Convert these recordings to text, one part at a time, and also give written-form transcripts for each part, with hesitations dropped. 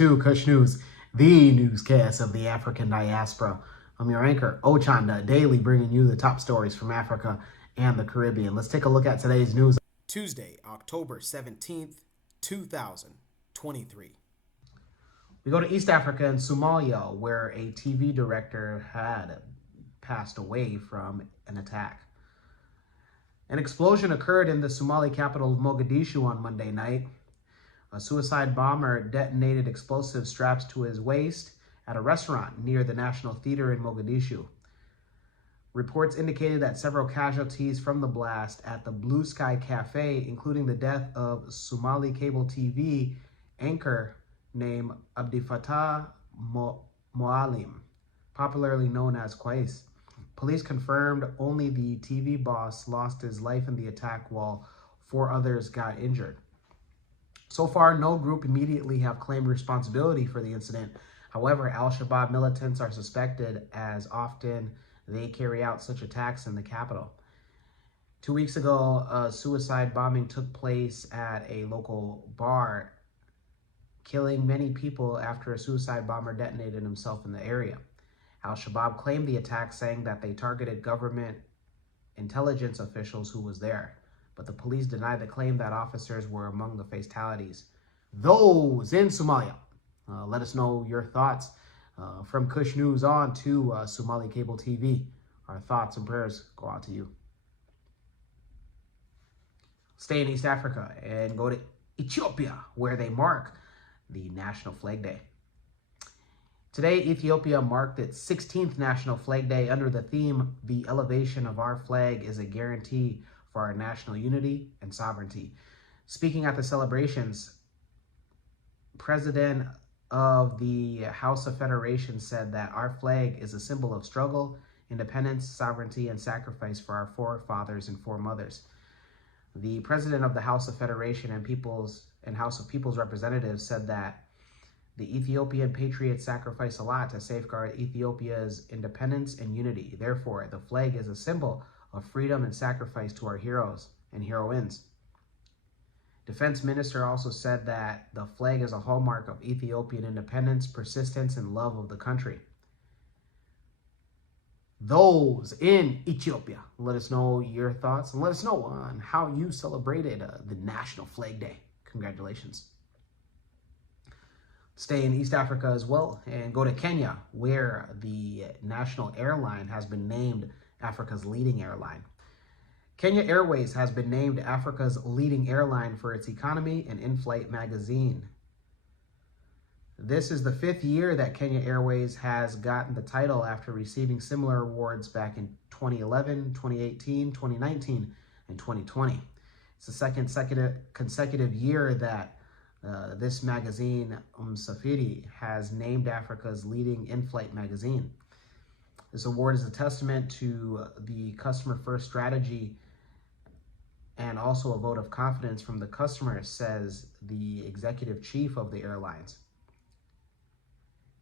to Kush News, the newscast of the African diaspora. I'm your anchor, Ochanda, daily bringing you the top stories from Africa and the Caribbean. Let's take a look at today's news. Tuesday, October 17th, 2023. We go to East Africa and Somalia, where a TV director had passed away from an attack. An explosion occurred in the Somali capital of Mogadishu on Monday night. A suicide bomber detonated explosive straps to his waist at a restaurant near the National Theater in Mogadishu. Reports indicated that several casualties from the blast at the Blue Sky Cafe, including the death of Somali cable TV anchor named Abdifatah Moalim, popularly known as Qais. Police confirmed only the TV boss lost his life in the attack while 4 others got injured. So far, no group immediately have claimed responsibility for the incident. However, Al-Shabaab militants are suspected, as often they carry out such attacks in the capital. 2 weeks ago, a suicide bombing took place at a local bar, killing many people after a suicide bomber detonated himself in the area. Al-Shabaab claimed the attack, saying that they targeted government intelligence officials who was there, but the police denied the claim that officers were among the fatalities. Those in Somalia. Let us know your thoughts. From Kush News on to Somali Cable TV, our thoughts and prayers go out to you. Stay in East Africa and go to Ethiopia, where they mark the National Flag Day. Today, Ethiopia marked its 16th National Flag Day under the theme, "The elevation of our flag is a guarantee for our national unity and sovereignty." Speaking at the celebrations, President of the House of Federation said that our flag is a symbol of struggle, independence, sovereignty, and sacrifice for our forefathers and foremothers. The President of the House of Federation and House of People's Representatives said that the Ethiopian patriots sacrificed a lot to safeguard Ethiopia's independence and unity. Therefore, the flag is a symbol of freedom and sacrifice to our heroes and heroines. Defense Minister also said that the flag is a hallmark of Ethiopian independence, persistence, and love of the country. Those in Ethiopia, let us know your thoughts and let us know on how you celebrated the National Flag Day. Congratulations. Stay in East Africa as well and go to Kenya, where the national airline has been named Africa's leading airline. Kenya Airways has been named Africa's leading airline for its economy and in-flight magazine. This is the 5th year that Kenya Airways has gotten the title after receiving similar awards back in 2011, 2018, 2019, and 2020. It's the second consecutive year that this magazine, Safiri, has named Africa's leading in-flight magazine. This award is a testament to the customer-first strategy and also a vote of confidence from the customers, says the executive chief of the airlines.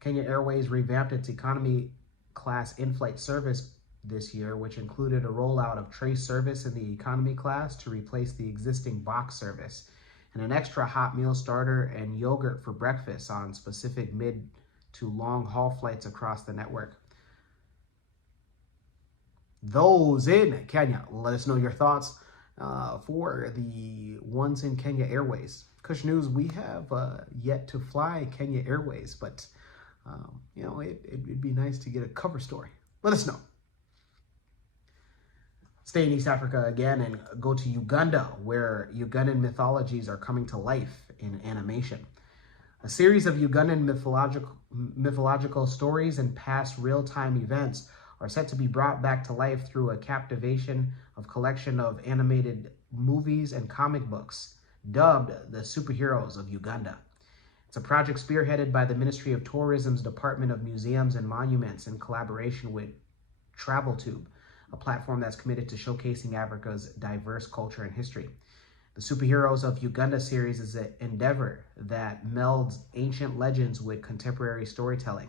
Kenya Airways revamped its economy class in-flight service this year, which included a rollout of tray service in the economy class to replace the existing box service, and an extra hot meal starter and yogurt for breakfast on specific mid to long haul flights across the network. Those in Kenya, let us know your thoughts for the ones in Kenya Airways. Kush News, we have yet to fly Kenya Airways, but it'd be nice to get a cover story. Let us know. Stay in East Africa again and go to Uganda, where Ugandan mythologies are coming to life in animation. A series of Ugandan mythological stories and past real-time events are set to be brought back to life through a captivation of collection of animated movies and comic books, dubbed the Superheroes of Uganda. It's a project spearheaded by the Ministry of Tourism's Department of Museums and Monuments in collaboration with TravelTube, a platform that's committed to showcasing Africa's diverse culture and history. The Superheroes of Uganda series is an endeavor that melds ancient legends with contemporary storytelling,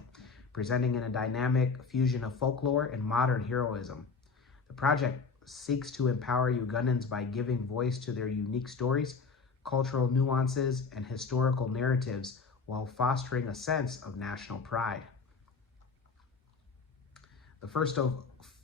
presenting in a dynamic fusion of folklore and modern heroism. The project seeks to empower Ugandans by giving voice to their unique stories, cultural nuances, and historical narratives while fostering a sense of national pride. The first of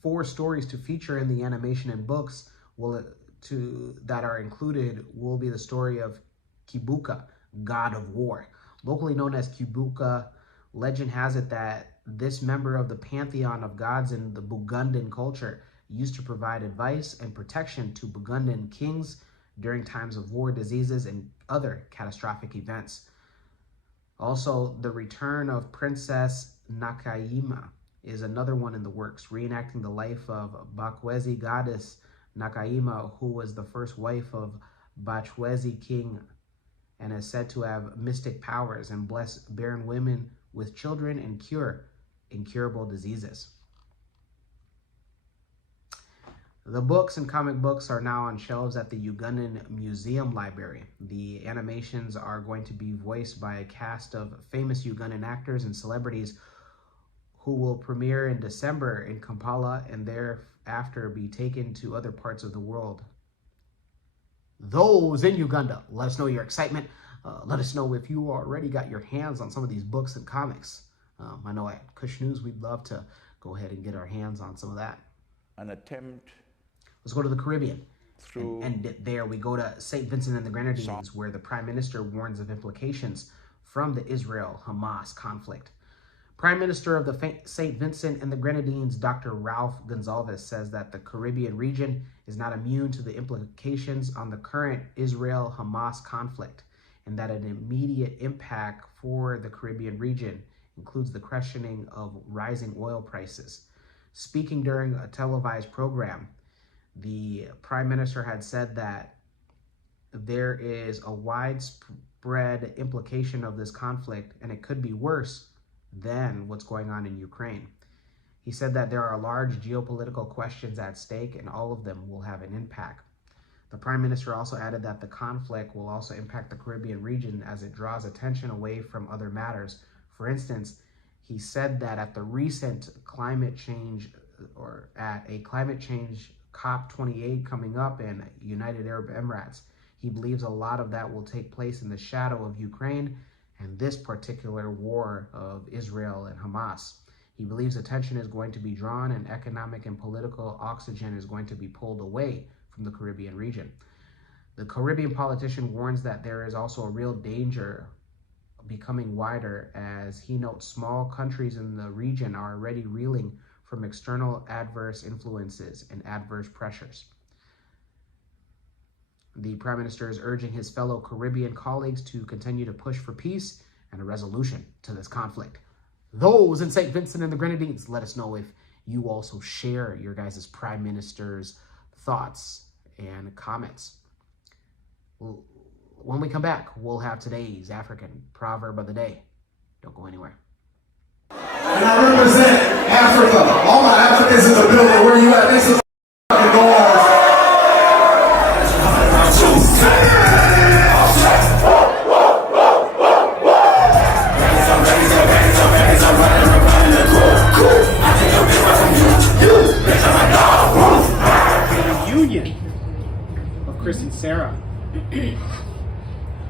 4 stories to feature in the animation and books that are included will be the story of Kibuuka, God of War. Locally known as Kibuuka, legend has it that this member of the pantheon of gods in the Ugandan culture used to provide advice and protection to Ugandan kings during times of war, diseases, and other catastrophic events. Also, the return of Princess Nakayima is another one in the works, reenacting the life of Bakwezi goddess Nakayima, who was the first wife of Bachwezi king and is said to have mystic powers and bless barren women with children and cure incurable diseases. The books and comic books are now on shelves at the Ugandan Museum Library. The animations are going to be voiced by a cast of famous Ugandan actors and celebrities who will premiere in December in Kampala and thereafter be taken to other parts of the world. Those in Uganda, let us know your excitement. Let us know if you already got your hands on some of these books and comics. I know at Kush News, we'd love to go ahead and get our hands on some of that. An attempt. Let's go to the Caribbean. And there we go to St. Vincent and the Grenadines, where the Prime Minister warns of implications from the Israel-Hamas conflict. Prime Minister of the St. Vincent and the Grenadines, Dr. Ralph Gonsalves, says that the Caribbean region is not immune to the implications on the current Israel-Hamas conflict, and that an immediate impact for the Caribbean region includes the questioning of rising oil prices. Speaking during a televised program, the Prime Minister had said that there is a widespread implication of this conflict, and it could be worse than what's going on in Ukraine. He said that there are large geopolitical questions at stake, and all of them will have an impact. The Prime Minister also added that the conflict will also impact the Caribbean region as it draws attention away from other matters. For instance, he said that at the recent climate change COP28 coming up in United Arab Emirates, he believes a lot of that will take place in the shadow of Ukraine and this particular war of Israel and Hamas. He believes attention is going to be drawn and economic and political oxygen is going to be pulled away from the Caribbean region. The Caribbean politician warns that there is also a real danger becoming wider, as he notes small countries in the region are already reeling from external adverse influences and adverse pressures. The Prime Minister is urging his fellow Caribbean colleagues to continue to push for peace and a resolution to this conflict. Those in St. Vincent and the Grenadines, let us know if you also share your guys' Prime Minister's thoughts and comments. When we come back, we'll have today's African proverb of the day. Don't go anywhere. And I represent Africa. All my Africans in the building, where you at? This is fucking doors. Reunion of Chris and Sarah.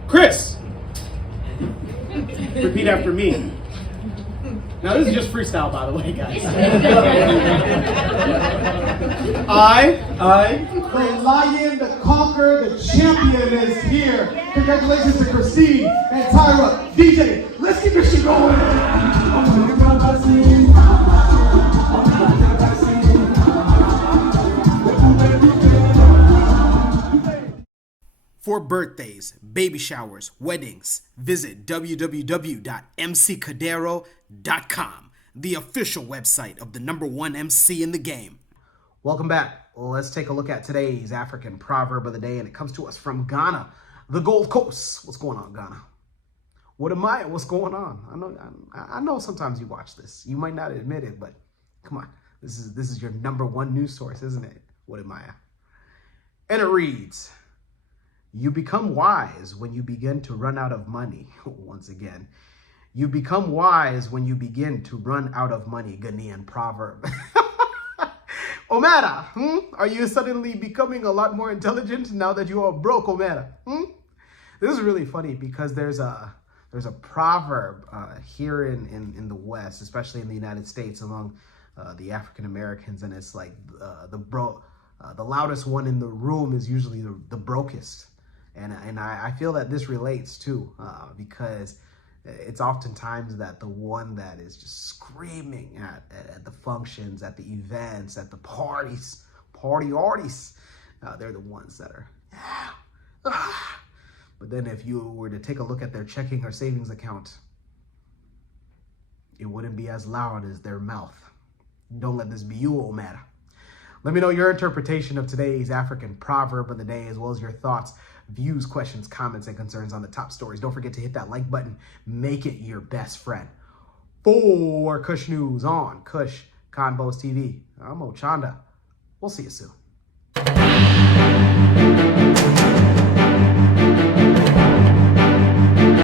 Chris, repeat after me. Now this is just freestyle, by the way, guys. The lion, the conqueror, the champion is here. Congratulations to Christine and Tyra. DJ, let's get this shit going. For birthdays, baby showers, weddings, visit www.mccadero.com, the official website of the #1 MC in the game. Welcome back. Let's take a look at today's African proverb of the day, and it comes to us from Ghana, the Gold Coast. What's going on, Ghana? What's going on? I know sometimes you watch this. You might not admit it, but come on. This is your #1 news source, isn't it? What am I? And it reads, you become wise when you begin to run out of money. Once again, you become wise when you begin to run out of money. Ghanaian proverb. Omera, are you suddenly becoming a lot more intelligent now that you are broke, Omera? This is really funny because there's a There's a proverb here in the West, especially in the United States, among the African Americans, and it's like the loudest one in the room is usually the brokest, and I feel that this relates too, because it's oftentimes that the one that is just screaming at the functions, at the events, at the parties, they're the ones that are. But then if you were to take a look at their checking or savings account, it wouldn't be as loud as their mouth. Don't let this be you, old man. Let me know your interpretation of today's African proverb of the day, as well as your thoughts, views, questions, comments, and concerns on the top stories. Don't forget to hit that like button. Make it your best friend. For Kush News on Kush Convos TV, I'm Ochanda. We'll see you soon.